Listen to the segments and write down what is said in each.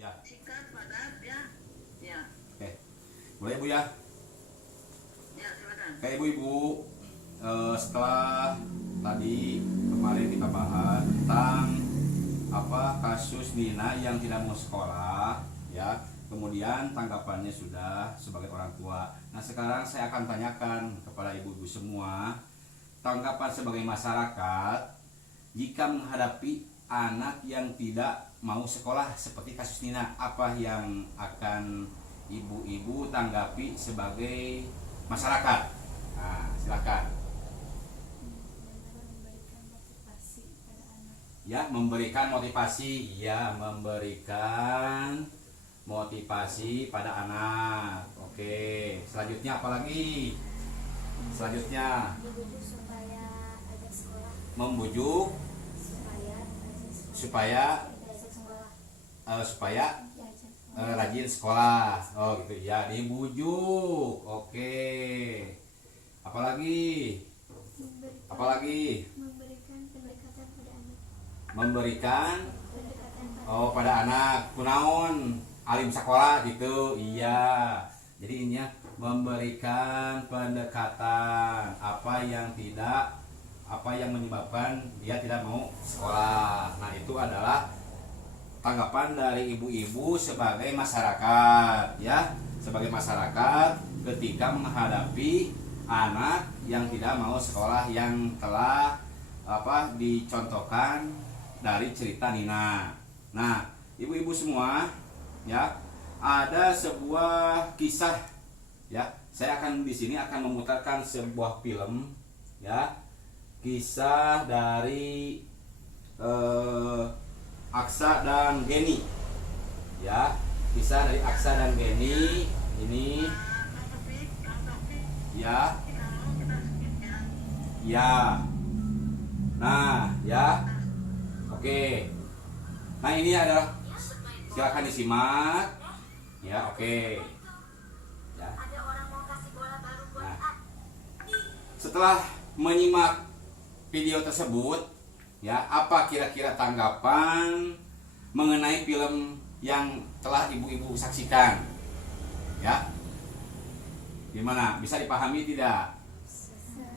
Ya. Singkat, padat, ya. Ya. Oke. Boleh Bu ya? Ya, silakan. Oke Ibu-ibu, setelah tadi kemarin kita bahas tentang kasus Nina yang tidak mau sekolah, ya. Kemudian tanggapannya sudah sebagai orang tua. Nah sekarang saya akan tanyakan kepada ibu-ibu semua, tanggapan sebagai masyarakat jika menghadapi anak yang tidak mau sekolah seperti kasus Nina, apa yang akan ibu-ibu tanggapi sebagai masyarakat? Nah, silakan. Ya, memberikan motivasi. Ya, memberikan motivasi pada anak. Oke, selanjutnya apa lagi? Selanjutnya Membujuk supaya ada sekolah. membujuk supaya rajin sekolah. Oh gitu ya, dibujuk. Oke. Apalagi? Apalagi? Memberikan pendekatan pada anak. Memberikan Pendekatan pada anak kunaon alim sekolah gitu. Iya. Jadi ini ya, memberikan pendekatan apa yang menyebabkan dia tidak mau sekolah. Nah, itu adalah tanggapan dari ibu-ibu sebagai masyarakat, ya, sebagai masyarakat ketika menghadapi anak yang tidak mau sekolah yang telah dicontohkan dari cerita Nina. Nah, ibu-ibu semua, ya, ada sebuah kisah, ya. Saya akan di sini akan memutarkan sebuah film, ya, kisah dari Aksa dan Geni, ya, kisah dari Aksa dan Geni ini, ya, ya, nah, ya, oke, nah ini adalah, silakan disimak, ya, oke, ya, nah, setelah menyimak video tersebut, ya, apa kira-kira tanggapan mengenai film yang telah ibu-ibu saksikan? Ya, gimana? Bisa dipahami tidak?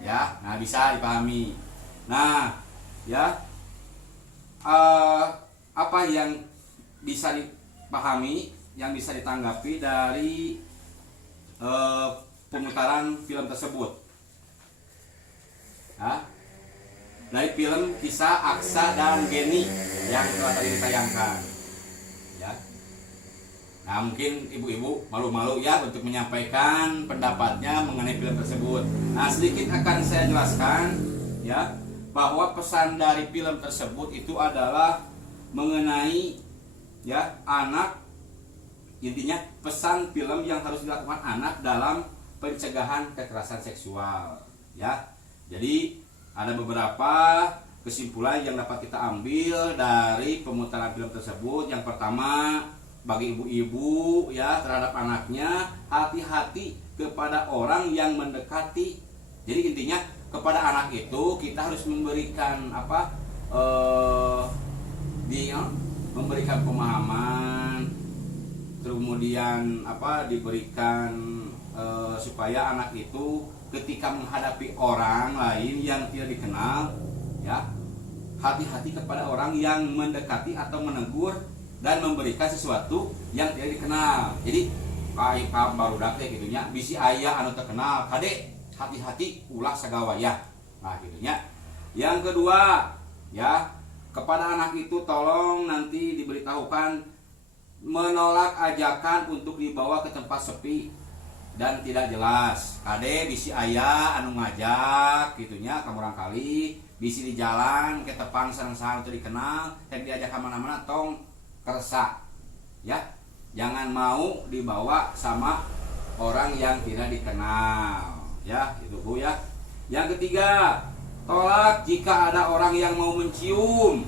Ya, nah bisa dipahami. Nah, ya, apa yang bisa dipahami, yang bisa ditanggapi dari pemutaran film tersebut? Ya, dari film kisah Aksa dan Geni yang telah tadi ditayangkan, ya. Nah, mungkin ibu-ibu malu-malu ya untuk menyampaikan pendapatnya mengenai film tersebut. Nah, sedikit akan saya jelaskan, ya, bahwa pesan dari film tersebut itu adalah mengenai, ya, anak. Intinya pesan film yang harus dilakukan anak dalam pencegahan kekerasan seksual, ya. Jadi ada beberapa kesimpulan yang dapat kita ambil dari pemutaran film tersebut. Yang pertama, bagi ibu-ibu, ya, terhadap anaknya, hati-hati kepada orang yang mendekati. Jadi intinya kepada anak itu kita harus memberikan memberikan pemahaman, kemudian diberikan supaya anak itu ketika menghadapi orang lain yang tidak dikenal, ya, hati-hati kepada orang yang mendekati atau menegur dan memberikan sesuatu yang tidak dikenal. Jadi kayak baru dake gitunya, bisi ayah anu terkenal, kade hati-hati ulah sagawaya. Nah gitunya. Yang kedua, ya, kepada anak itu tolong nanti diberitahukan menolak ajakan untuk dibawa ke tempat sepi dan tidak jelas. Kade bisi ayah anu ngajak gitunya kamu orang kali bisi di jalan ke tepang sareng-sareng itu dikenal dan diajak kemana-mana tong kersa, ya, jangan mau dibawa sama orang yang tidak dikenal, ya, itu Bu, ya. Yang ketiga, tolak jika ada orang yang mau mencium,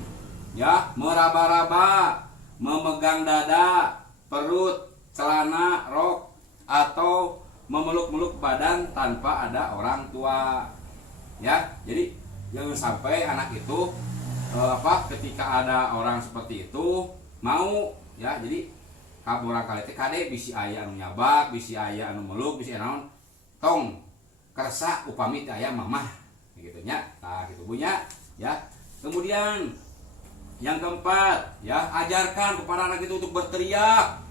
ya, meraba-raba, memegang dada, perut, celana, rok, atau memeluk-meluk badan tanpa ada orang tua, ya. Jadi jangan sampai anak itu ketika ada orang seperti itu mau, ya, jadi kaborang kali teh kade bisi aya anu nyabak, bisi aya anu meluk, bisi anu tong kersa upami teh aya mamah gitu nya. Nah gitu bunya ya. Kemudian yang keempat ya, ajarkan kepada anak itu untuk berteriak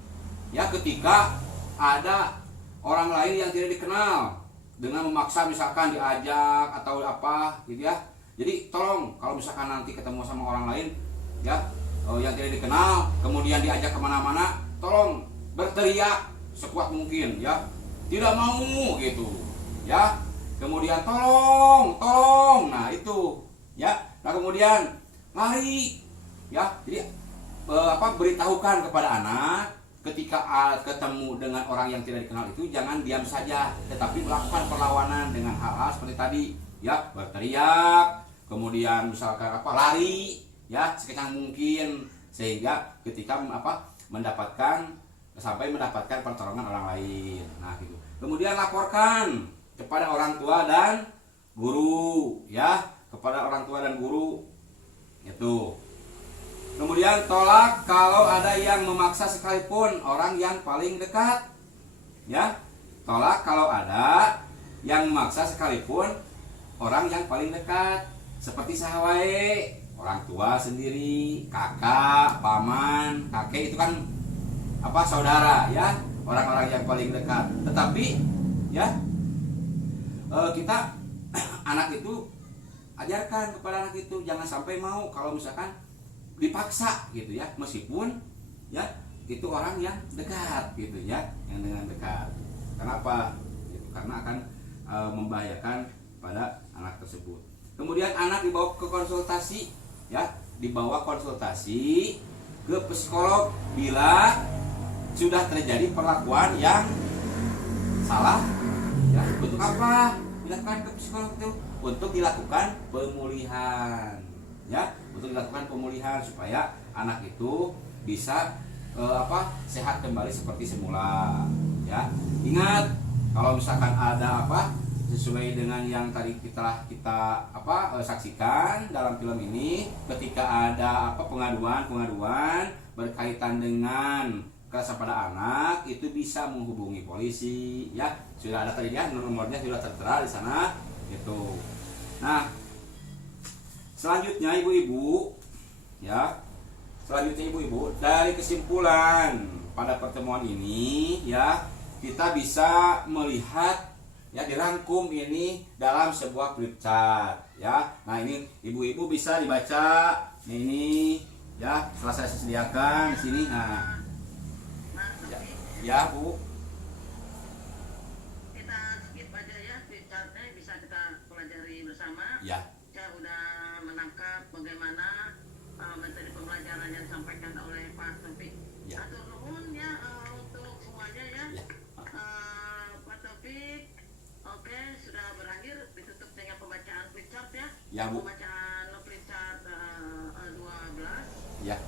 ya ketika ada orang lain yang tidak dikenal dengan memaksa misalkan diajak atau apa gitu ya. Jadi tolong kalau misalkan nanti ketemu sama orang lain ya yang tidak dikenal kemudian diajak kemana-mana, tolong berteriak sekuat mungkin ya, tidak mau gitu ya. Kemudian tolong, nah itu ya. Nah kemudian lari ya. Jadi beritahukan kepada anak ketika ketemu dengan orang yang tidak dikenal itu jangan diam saja, tetapi melakukan perlawanan dengan hal-hal seperti tadi ya, berteriak, kemudian misalkan lari ya sekencang mungkin sehingga ketika mendapatkan pertolongan orang lain. Nah gitu. Kemudian laporkan kepada orang tua dan guru ya, kepada orang tua dan guru itu. Kemudian tolak kalau ada yang memaksa sekalipun orang yang paling dekat ya. Tolak kalau ada yang memaksa sekalipun orang yang paling dekat, seperti sahawae, orang tua sendiri, kakak, paman, kakek itu kan saudara ya, orang-orang yang paling dekat. Tetapi ya kita anak itu ajarkan kepada anak itu jangan sampai mau kalau misalkan dipaksa gitu ya, meskipun ya itu orang yang dekat gitu ya, yang dengan dekat. Kenapa? Gitu, karena akan membahayakan pada anak tersebut. Kemudian anak dibawa ke konsultasi ya, dibawa konsultasi ke psikolog bila sudah terjadi perlakuan yang salah ya. Untuk apa dilakukan ke psikolog itu? Untuk dilakukan pemulihan ya, untuk dilakukan pemulihan supaya anak itu bisa sehat kembali seperti semula ya. Ingat kalau misalkan ada sesuai dengan yang tadi kita saksikan dalam film ini, ketika ada pengaduan berkaitan dengan kekerasan pada anak itu bisa menghubungi polisi ya. Sudah ada tadi ya, nomornya sudah tertera di sana gitu. Nah, selanjutnya ibu-ibu ya, dari kesimpulan pada pertemuan ini ya, kita bisa melihat ya, dirangkum ini dalam sebuah flip chart ya. Nah ini ibu-ibu bisa dibaca ini ya, setelah saya sediakan di sini. Nah ya Bu, kita skip aja ya, flip chartnya bisa kita pelajari bersama. ya. Saya udah menangkap bagaimana materi pembelajaran yang disampaikan oleh Pak Taufik. Ya. Atur nuhun ya untuk semuanya ya. Ya. Pak Taufik, oke, sudah berakhir, ditutup dengan pembacaan flip chart ya. Ya, Bu. Pembacaan flip chart 12. Ya.